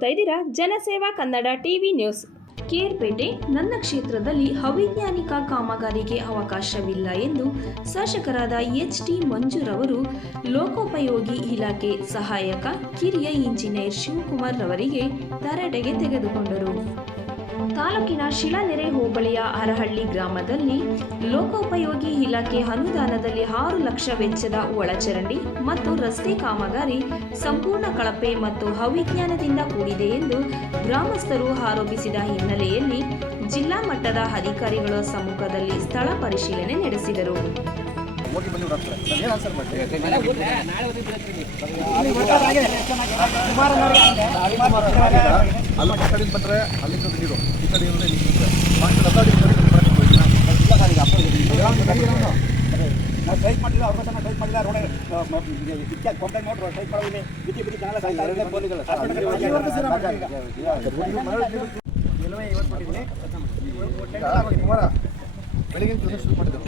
ನೋಡ್ತಾ ಇದ್ದೀರಾ ಜನಸೇವಾ ಕನ್ನಡ ಟಿವಿ ನ್ಯೂಸ್. ಕೇರ್ಪೇಟೆ ನನ್ನ ಕ್ಷೇತ್ರದಲ್ಲಿ ಅವೈಜ್ಞಾನಿಕ ಕಾಮಗಾರಿಗೆ ಅವಕಾಶವಿಲ್ಲ ಎಂದು ಶಾಸಕರಾದ ಎಚ್.ಟಿ. ಮಂಜುರವರು ಲೋಕೋಪಯೋಗಿ ಇಲಾಖೆ ಸಹಾಯಕ ಕಿರಿಯ ಇಂಜಿನಿಯರ್ ಶಿವಕುಮಾರ್ ರವರಿಗೆ ತರಾಟೆಗೆ ತೆಗೆದುಕೊಂಡರು. ತಾಲೂಕಿನ ಶಿಳನೆರೆ ಹೋಬಳಿಯ ಹರಹಳ್ಳಿ ಗ್ರಾಮದಲ್ಲಿ ಲೋಕೋಪಯೋಗಿ ಇಲಾಖೆ ಅನುದಾನದಲ್ಲಿ 6 ಲಕ್ಷ ವೆಚ್ಚದ ಒಳಚರಂಡಿ ಮತ್ತು ರಸ್ತೆ ಕಾಮಗಾರಿ ಸಂಪೂರ್ಣ ಕಳಪೆ ಮತ್ತು ಅವಿಜ್ಞಾನದಿಂದ ಕೂಡಿದೆ ಎಂದು ಗ್ರಾಮಸ್ಥರು ಆರೋಪಿಸಿದ ಹಿನ್ನೆಲೆಯಲ್ಲಿ ಜಿಲ್ಲಾ ಮಟ್ಟದ ಅಧಿಕಾರಿಗಳ ಸಮ್ಮುಖದಲ್ಲಿ ಸ್ಥಳ ಪರಿಶೀಲನೆ ನಡೆಸಿದರು. ಬೆಳಿಗ್ಗೆ ಕೆಲಸ ಶುರು ಮಾಡಿದ್ರು.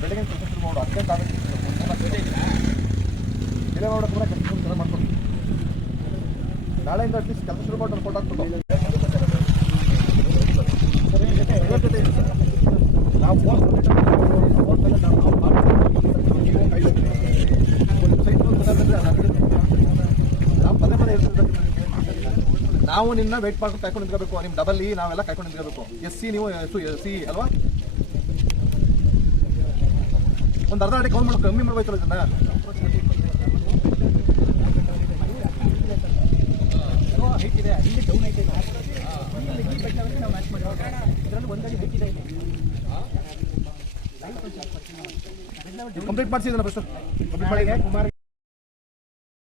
ಬೆಳಿಗ್ಗೆ ಕೆಲಸ ಶುರು ಮಾಡು ಅರ್ಜೆಂಟ್ ಆಗುತ್ತೆ. ಕೆಲವರು ಕೂಡ ಕೆಲಸ ಮಾಡ್ಕೊಂಡು ನಾಳೆಯಿಂದ ಅಟ್ಲೀಸ್ಟ್ ಕೆಲಸ ಶುರು ಮಾಡಿ ಫೋಟೋ ಹಾಕ್ಬಿಟ್ಟು ನಾವು ನಿನ್ನ ವೇಟ್ ಮಾಡ್ಕೊಂಡು ಕಾಯ್ಕೊಂಡು ನಿಂತ್ಕೋಬೇಕು. ನಿಮ್ಮ ಡಬಲ್ ಇ ನಾವೆಲ್ಲ ಕಾಯ್ಕೊಂಡು ನಿಂತ್ಕೋಬೇಕು. SC ನೀವು SC ಅಲ್ವಾ? ಒಂದು ಅರ್ಧ ಗಂಟೆ ಕೌಂಟ್ ಮಾಡಿ ಕಮ್ಮಿ ಮಾಡ್ಬೇಕಲ್ಲ ಇದನ್ನ. ಕಂಪ್ಲೀಟ್ ಮಾಡಿಸಿದ್ರೆ ಫಸ್ಟ್ ಕಂಪ್ಲೀಟ್ ಮಾಡಿ.